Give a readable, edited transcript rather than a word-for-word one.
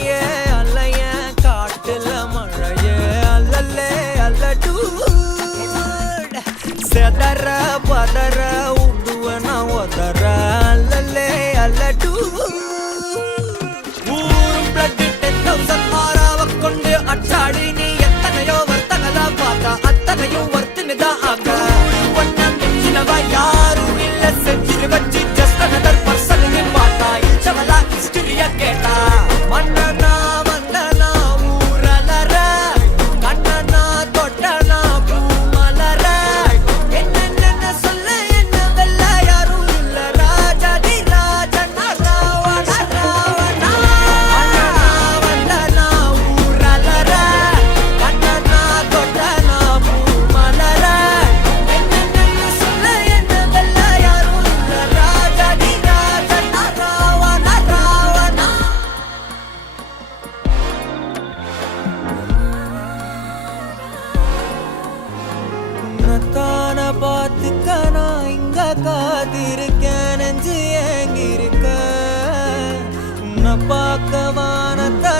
பனியே அல்லைய காட்டுல மழையே அல்லல்லே அல்லடூ செதற பதற உடுவன ஒதற அல்லல்லே அல்லடூ ஊரும் பிளட் 10,000 ஆறாவ கொண்டு அச்சாடி நீ எத்தனையோ வர்த்தகதா பார்த்தா அத்தனையும் வர்த்தினுதான் ஆக ஒன்ன மிஞ்சினவா யாரும் இல்ல செஞ்சிரு வச்சு ஜஸ்ட் அனதர் பர்சன் நீ பார்த்தா இச்சவலா ஹிஸ்டரிய கேட்டா மன்னனா வந்தனா ஊரலற கண்ணனா தொட்டனா பூமலற என்ன சொல்ல என்ன வெல்ல யாரும் இல்ல ராஜாதி ராஜனா ராவண ராவணா மன்னனா வந்தனா ஊரலற கண்ணனா தொட்டனா பூமலற என்ன சொல்ல என்ன வெல்ல யாரும் இல்ல ராஜாதி ராஜனா ராவண ராவணா உன்னத்தான பார்த்துக்க நான் இங்க காத்திருக்கேன் நெஞ்சு ஏங்கிருக்க உன்னை பார்க்க வானத்தை